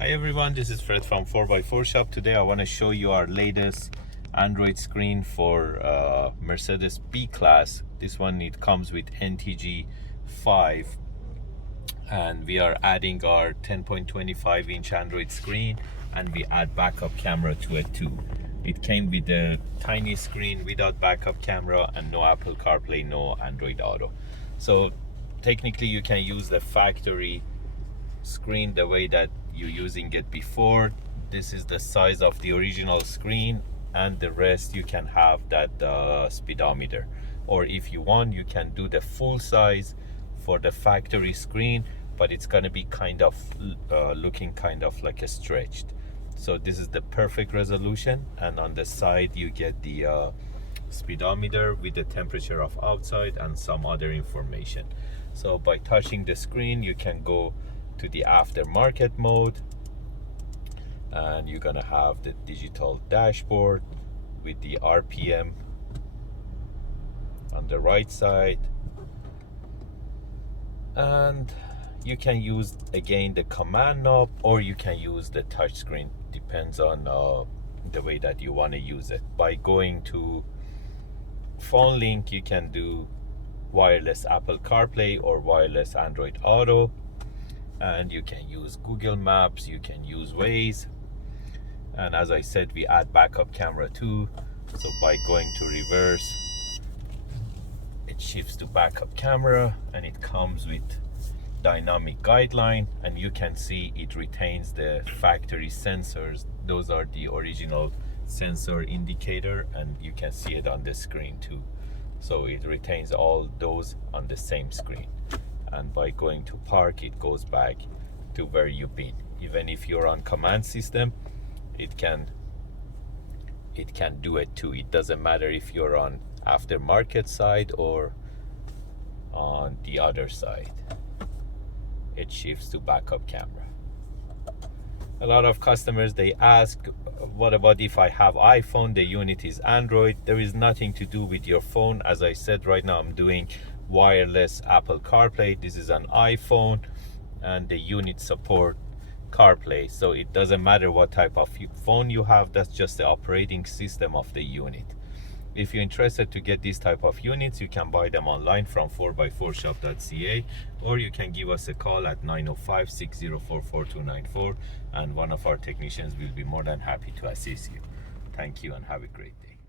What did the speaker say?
Hi everyone, this is Fred from 4x4 Shop. Today I want to show you our latest Android screen for Mercedes B-Class. This one, it comes with NTG 5 and we are adding our 10.25 inch Android screen and we add backup camera to it too. It came with a tiny screen without backup camera and no Apple CarPlay, no Android Auto. So technically you can use the factory screen the way that you're using it before. This is the size of the original screen, and the rest you can have that speedometer, or if you want you can do the full size for the factory screen, but it's going to be kind of looking kind of like a stretched. So this is the perfect resolution, and on the side you get the speedometer with the temperature of outside and some other information. So by touching the screen you can go to the aftermarket mode, and you're gonna have the digital dashboard with the RPM on the right side, and you can use again the command knob, or you can use the touch screen, depends on the way that you want to use it. By going to phone link you can do wireless Apple CarPlay or wireless Android Auto, and you can use Google Maps, you can use Waze, and as I said we add backup camera too. So by going to reverse it shifts to backup camera, and it comes with dynamic guideline, and you can see it retains the factory sensors. Those are the original sensor indicator, and you can see it on the screen too. So it retains all those on the same screen, and by going to park it goes back to where you've been. Even if you're on command system, it can do it too. It doesn't matter if you're on aftermarket side or on the other side. It shifts to backup camera. A lot of customers, they ask, what about if I have iPhone, the unit is Android? There is nothing to do with your phone. As I said, right now I'm doing wireless Apple CarPlay. This is an iPhone and the unit support CarPlay, so it doesn't matter what type of phone you have, that's just the operating system of the unit. If you're interested to get these type of units, you can buy them online from 4x4shop.ca, or you can give us a call at 905-604-4294, and one of our technicians will be more than happy to assist you. Thank you and have a great day.